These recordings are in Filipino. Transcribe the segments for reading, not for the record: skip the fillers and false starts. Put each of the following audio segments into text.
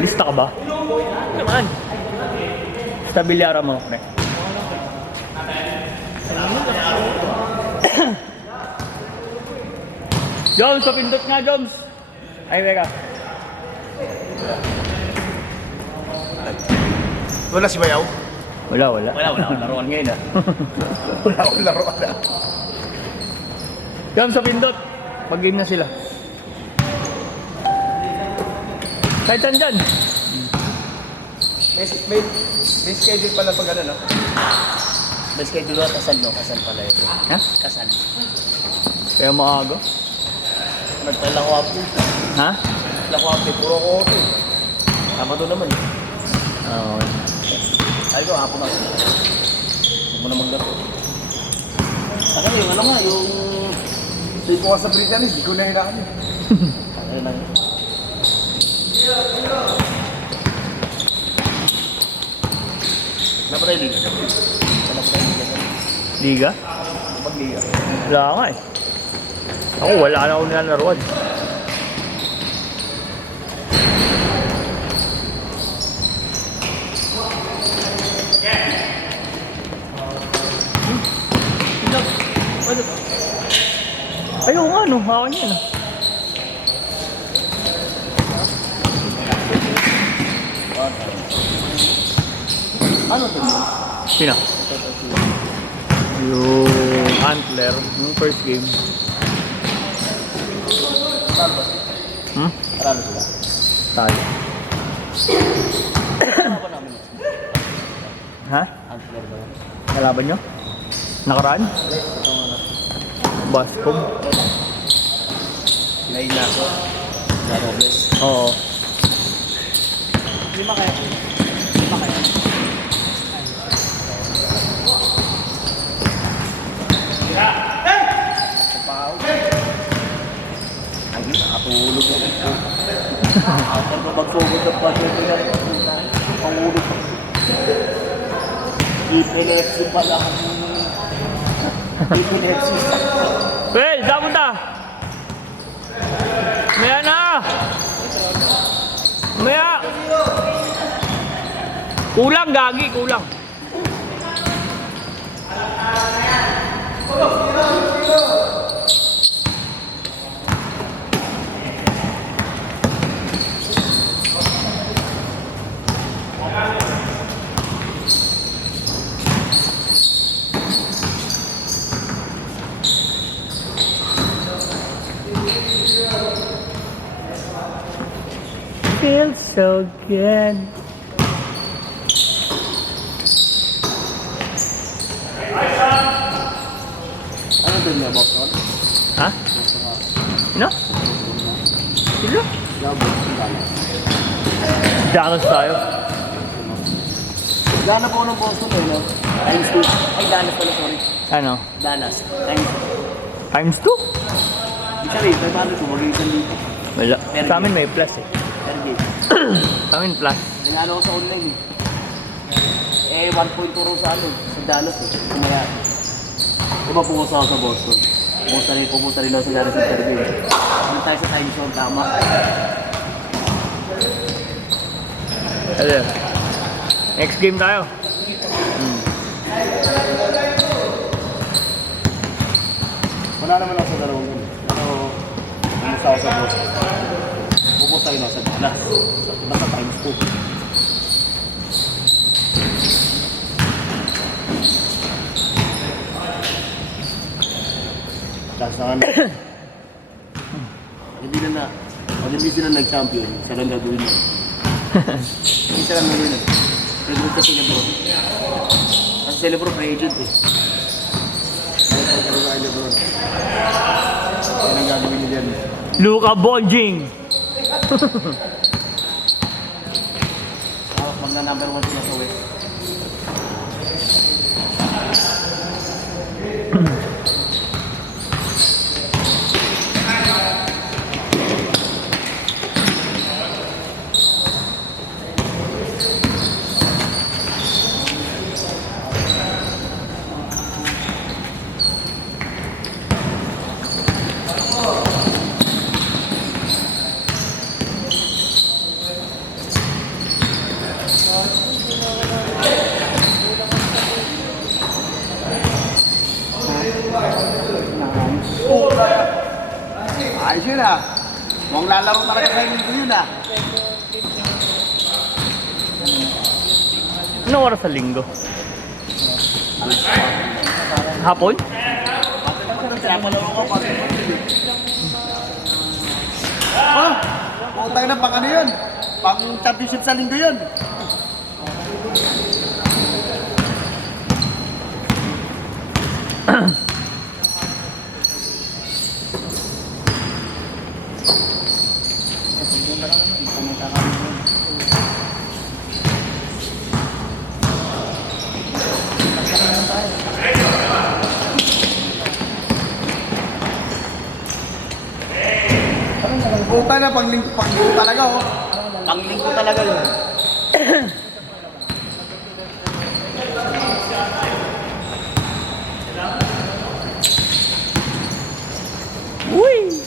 Lista ka ba? Naman. Sa bilyara mo, pre. Joms, papindot nga, Joms. Ay, teka. Wala si Bayaw? Wala. Wala akong laruan ngayon, ah. Wala akong laruan na. Joms, papindot. Mag-game na sila. Kahit saan dyan. May schedule pala pag ano, no? May schedule na kasal, no? Kasal pala yun. Ha? Kasal. Kaya maaga. Nagpalakwapo. Ha? Lakwapo, puro ko ito. Tama doon naman eh. Oo. Ay ko, hapon ako. Huwag mo na maglaro. Saka yung ano nga, yung... Hindi ko sa Britannies, hindi ko na hinaan yun. Ano lang yun. Napatay liga. Napatay liga. Liga? Pag-liga. Wala nga eh. Ako, wala na akong nilalaruan. Ayaw nga, no? Akin yan, ah. Ano to yun? Sino? Yung Antler, yung first game. Paralo ba? Hmm? Paralo sila? Tayo. Ano ba namin? Ha? Antler ba yun? Kalaban nyo? Nakaraan? Ito nga na. Bascom? Kinain na ako. Sa Robles. Oo. Lima kaya? Lima kaya? Ang nakatulog na ito. Ako na magsugod ng patuloy na ito. Ang ulog. Epilepsy pala. Epilepsy. Well, saan punta? Maya na! Maya! Kulang, gagi, kulang. Feels so good. Ano doon niya, Boston? Ha? No? Sila? Labo, Dallas. Dallas tayo. Gana po ng Boston eh, no? Times 2. Ay, Dallas pala, sorry. Ano? Dallas. Times 2. Times 2? Di siya rin, may paano ito, mag-iisan dito. Wala. Sa amin may plus eh. Per game. Sa amin plus. Nanalo ko sa online eh. Eh, 1.2 raw sa ano, sa Dallas eh. Kumaya. Diba pumunta ako sa Boston? Pumunta rin ako sa Dallas sa per game. Ano tayo sa time zone, tama? Ano? Next game tayo. Wala naman ako sa dalawang yun. Pero, pumunta ako sa Boston. Pupunta rin ako sa Dallas. Nasa times 2. Tapos na kami. Hindi na nag-champion. Isa lang gagawin mo. Isa lang gagawin mo. Recruit kasi niya bro. Kasi sila bro, pre-agent eh. Yan ang gagawin niya dyan. Luka Bonjing. Magna-number 1 sila sa West. Ayos yun ah. Mukhang lalaro talaga sa linggo yun ah. Anong oras sa linggo? Hapon? Pinapalaro ko pa. Oh! Putang na pang ano yun? Pang championship sa linggo yun. Putang na pang linggo talaga oh. Panglingko talaga yun. Uy!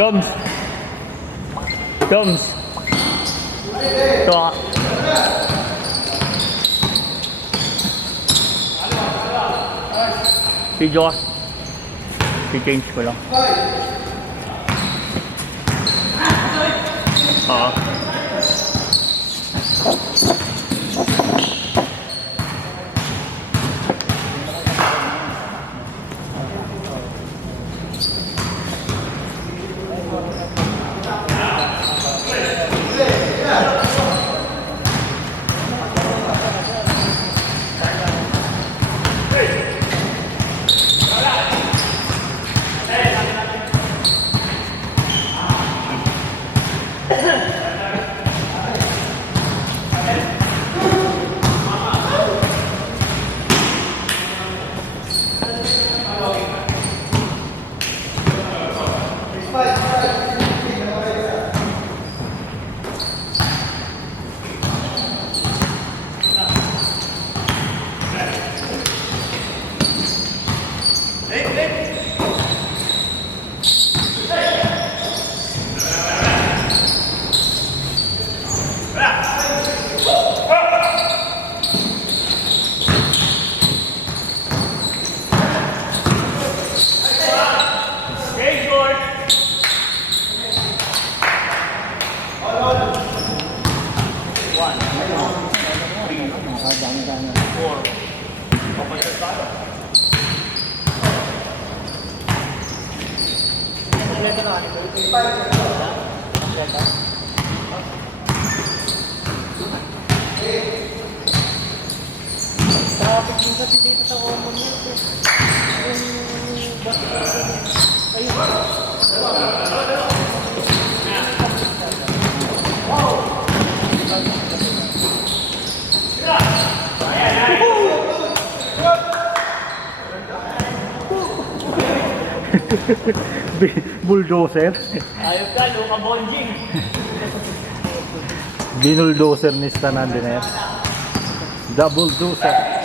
Joms! Joms! Ito nga. Video ka. I-change ko lang. Oo. Traffic din kasi dito sa common yun. Bulldozer. Ayun ka, Luka Bonjing. Binuldozer ni Stan Andiner. Double dozer.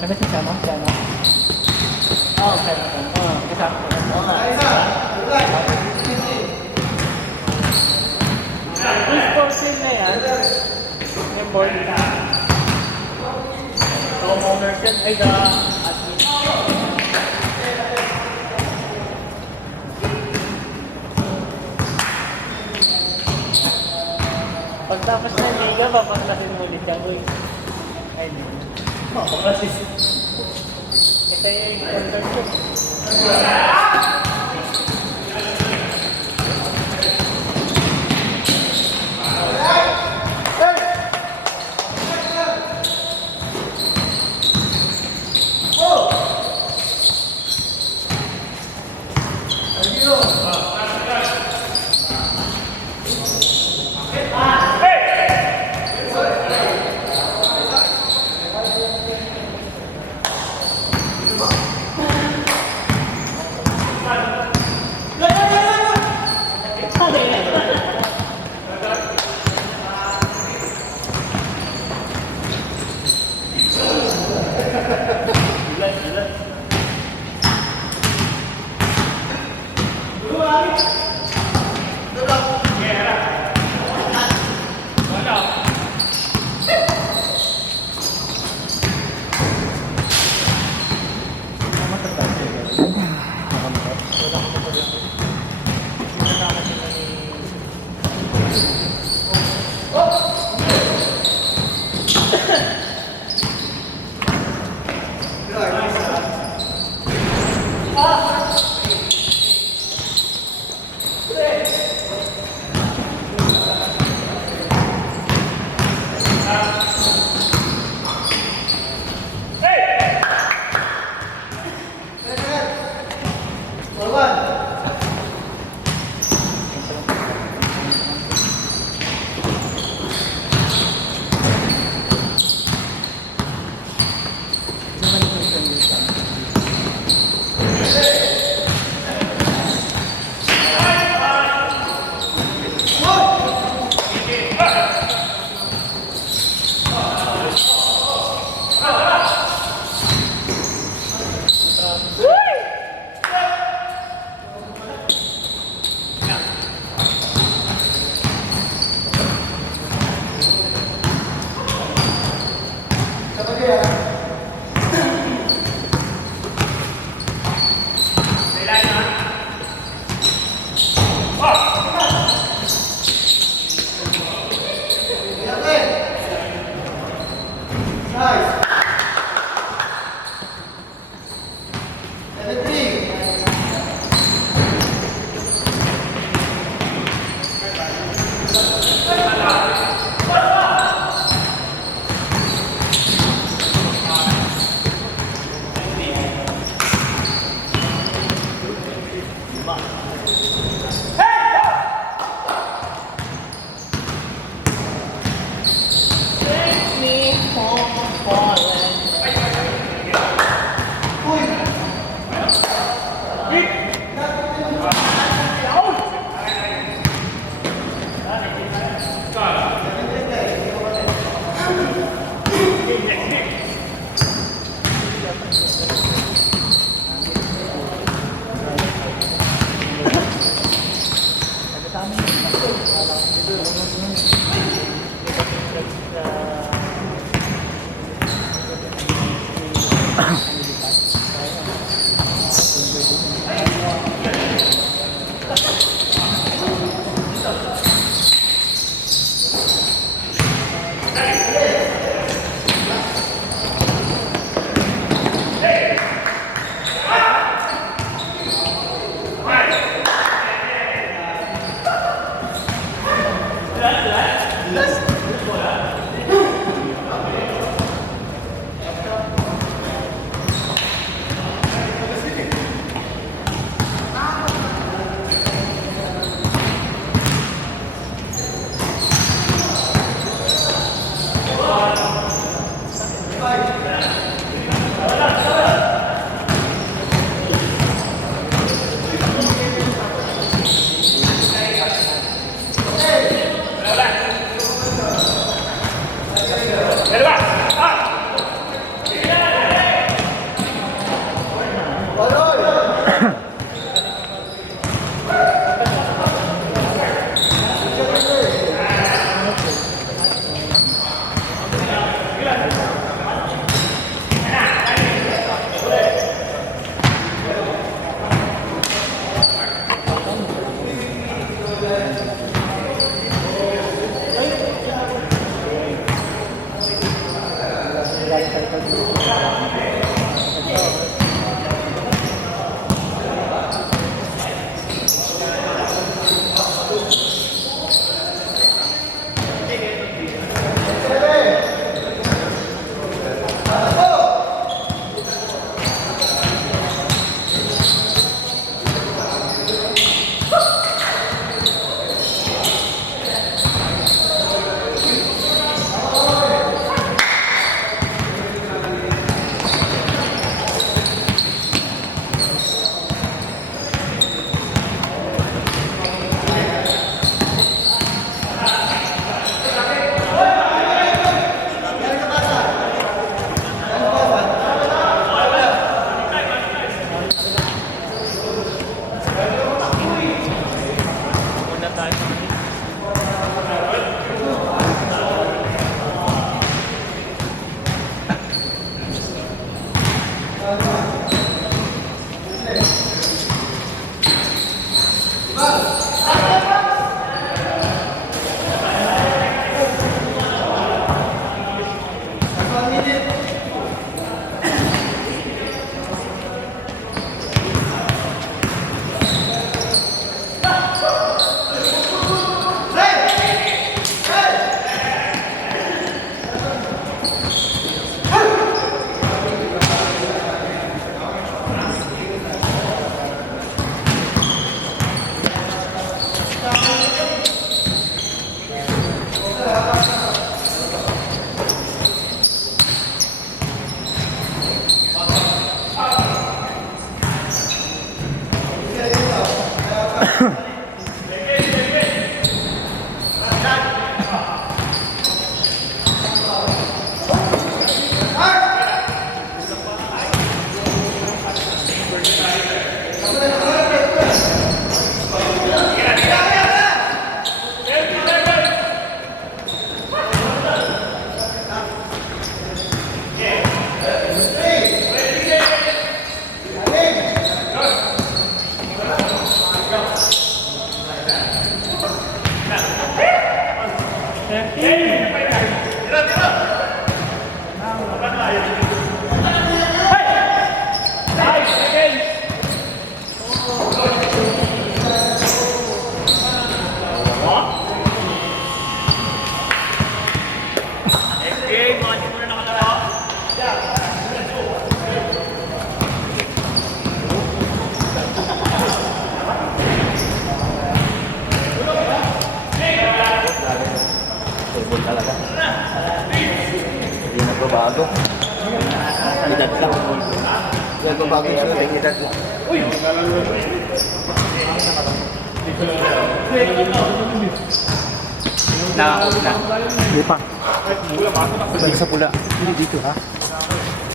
Ano si Sama? Sama? Oo, Sama. Oo, kasama ko. Oo nga. E-sports na yan. Yung board na. Homeowners yan. Ay, admin. Pagtapos na liga, papaklasin mo ulit yan. Uy. Ay, di. Papaklasin. Ito yung internship. Football talaga. Hindi nagbabago. Edad lang. Nagbabago siya. Edad lang. Hindi pa. Hindi sa pula. Hindi dito ha.